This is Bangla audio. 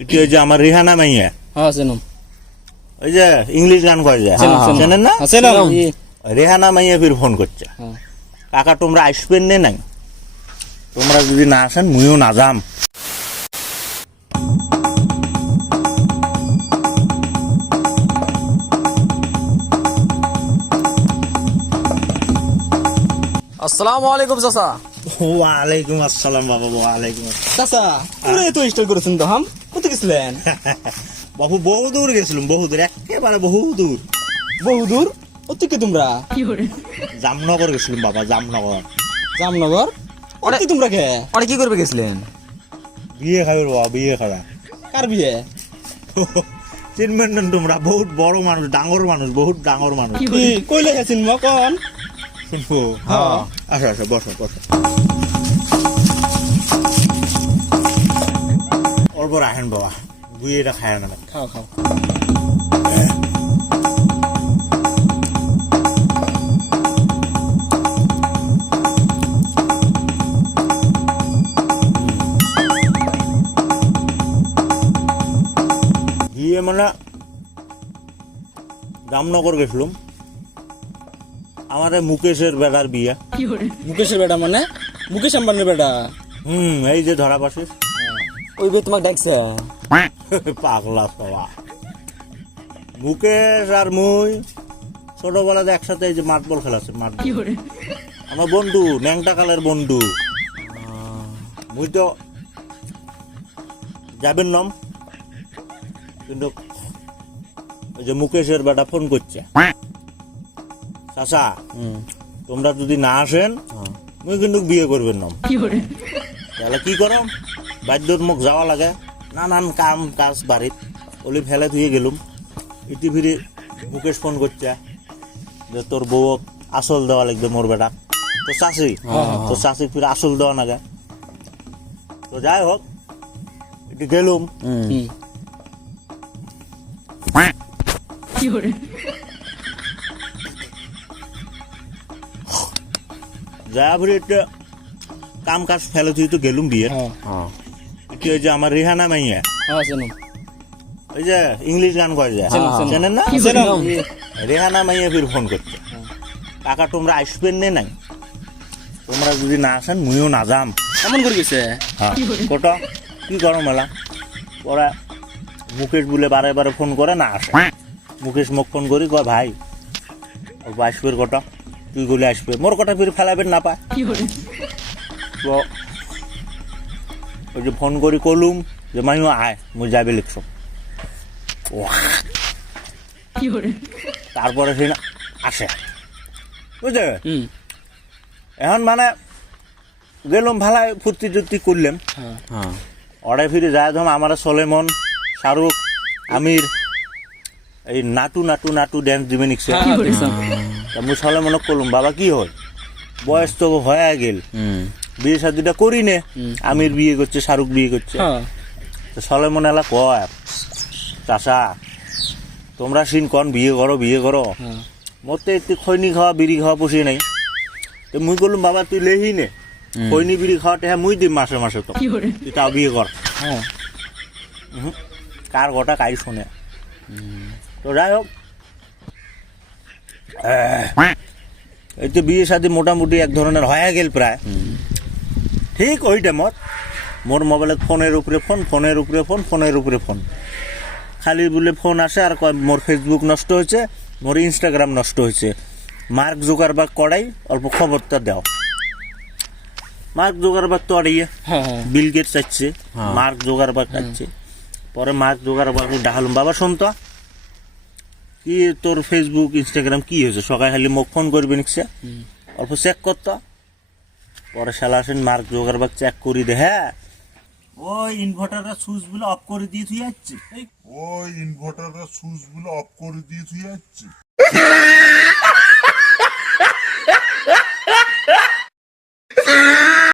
এটি ওই যে আমার রেহানা মাইয়া, হ্যাঁ চেনো। ওই যে ইংলিশ গান করে যায়, চেনেন না? চেনো। রেহানা মাইয়া ফির ফোন করছে, কাকা তোমরা আসবেন নে নাই? তোমরা যদি না আসেন মুইও না যাম। আসসালামু আলাইকুম চাচা। ওয়ালাইকুম আসসালাম বাবা, ওয়ালাইকুম আসসালাম। চাচা পুরো তো স্টাইল করেছেন তো, হাম কত গেছিলেন? বাবু বহু দূর গেছিলাম, বহু দূর, একেবারে বহু দূর। বহু দূর? অতিকে তোমরা জামনগর গেছিলাম বাবা, জামনগর। জামনগর? অতি তোমরা কে? অনেক কি করবে গেছিলেন? বিয়ে খাবে বাবা, বিয়ে খাবে। কার বিয়ে? চিনবেন না তোমরা? বহুত বড় মানুষ, ডাঙর মানুষ, বহুত ডাঙর মানুষ। কি কইলে গেছেন ম কোন? শুনবো? হ্যাঁ। আসো আসো, বসো বসো। অল্প রাখেন বাবা, বুয়েটা খায় না। খাও খাও। বিয়ে মানে জামনগর গেছিলাম, আমাদের মুকেশের বেটার বিয়ে। মুকেশের বেটা মানে? মুকেশ আম্বানির বেটা? এই যে ধরা পাশে। ওই বিয়ে তোমাকে ডাকছে? পাগলা সবা। মুকেশ আর মুই ছোটবেলাতে একসাথে এই যে মার্বল খেলাছে, মার্বল। আমার বন্ধু, ন্যাংটা কালের বন্ধু। মুই তো যাবেন নাম, কিন্তু ওই যে মুকেশের বেটা ফোন করছে, চাচা তোমরা যদি না আসেন মুই কিন্তু বিয়ে করবেন নাম। তাহলে কি করম, বাধ্যত মোক যাওয়া লাগে, নানান কাম কাজ বাড়িত ওলি ফেলে থুয়ে গেলুম। ইটি ফিরি মুকেশ ফোন করছে যে তোর বউ আসল দেওয়া লাগবে মোর বেটা। তো চাষি, তো চাষি ফিরে আসল দেওয়া লাগে। তো যাই হোক, এটি গেলুম। যা ফিরে একটা কাম কাজ ফেলে থুয়ে তো গেলুম বিয়ে। এটি ওই যে আমার রেহানা মাইয়া, হ্যাঁ চেনো। ওই যে ইংলিশ গান করে যায়, চেনেন না? চেনো। রেহানা মাইয়া ফির ফোন করছে, কাকা তোমরা আসবেন নে নাই? তোমরা যদি না আসেন মুইও না যাম। কেমন করে গেছে? হ্যাঁ, কোটা কি করো মেলা। ওরা মুকেশ বলে বারে বারে ফোন করে, না আসে। মুকেশ মোক ফোন করি, কয় ভাই অল্প আসবের কটা, তুই গলে আসবে, মোর কটা ফির ফেলাবেন না পায়। তো ওই যে ফোন করি কলুম যে মাইও আয়, মুই যাবে লিখছ। তারপরে সে আসে, বুঝলে? এখন মানে গেলাম ভালাই ফুর্তি টুর্তি করলাম। অড়াই ফিরে যায় ধর আমার সলেমন, শাহরুখ, আমির এই নাটু নাটু নাটু ড্যান্স দিবে নিচ্ছে। মুই সলেমনক কলুম, বাবা কি হয়, বয়স তো হয়ে গেল, বিয়ে শাদিটা করি নে। আমির বিয়ে করছে, শাহরুখ বিয়ে করছে। তো সলেমন এলা কয়, চাষা তোমরা সিন কন বিয়ে করো, বিয়ে করো। মতে একটু খৈনি খাওয়া বিড়ি খাওয়া পুষিয়ে নাই। তো মুই করলাম, বাবা তুই লেহি নে, খৈনি বিড়ি খাওয়াটা হ্যাঁ মুই দিম মাসে মাসে, তো তুই তাও বিয়ে কর। কার গোটা কাই শোনে। তো যাই হোক, এই তো বিয়ে শাদী মোটামুটি এক ধরনের হয়ে গেল প্রায়। ঠিক ওই টাইমত মোর মোবাইলে ফোনের উপরে ফোন, ফোনের উপরে ফোন, ফোনের উপরে ফোন, খালি বলে ফোন আসে আর কয় মোর ফেসবুক নষ্ট হয়েছে, মোর ইনস্টাগ্রাম নষ্ট হয়েছে, মার্ক জুকারবার্গ কড়াই অল্প খবরটা দাও। মার্ক জুকারবার্গ তো আড়িয়ে বিল গেটস আসছে, মার্ক জুকারবার্গ আসছে। পরে মার্ক জুকারবার্গ ডাহালুম, বাবা শোন তো কি তোর ফেসবুক ইনস্টাগ্রাম কি হয়েছে, সকালে খালি মোক ফোন করবি নিচ্ছে, অল্প চেক করতো। পরে শালা আসেন মার্ক জুকারবার্গ চেক করি দে, হ্যাঁ ওই ইনভার্টারের সুইচ গুলো অফ করে দিয়ে তুই যাচ্ছি, ওই ইনভার্টারের সুইচ গুলো অফ করে দিয়ে তুই যাচ্ছি।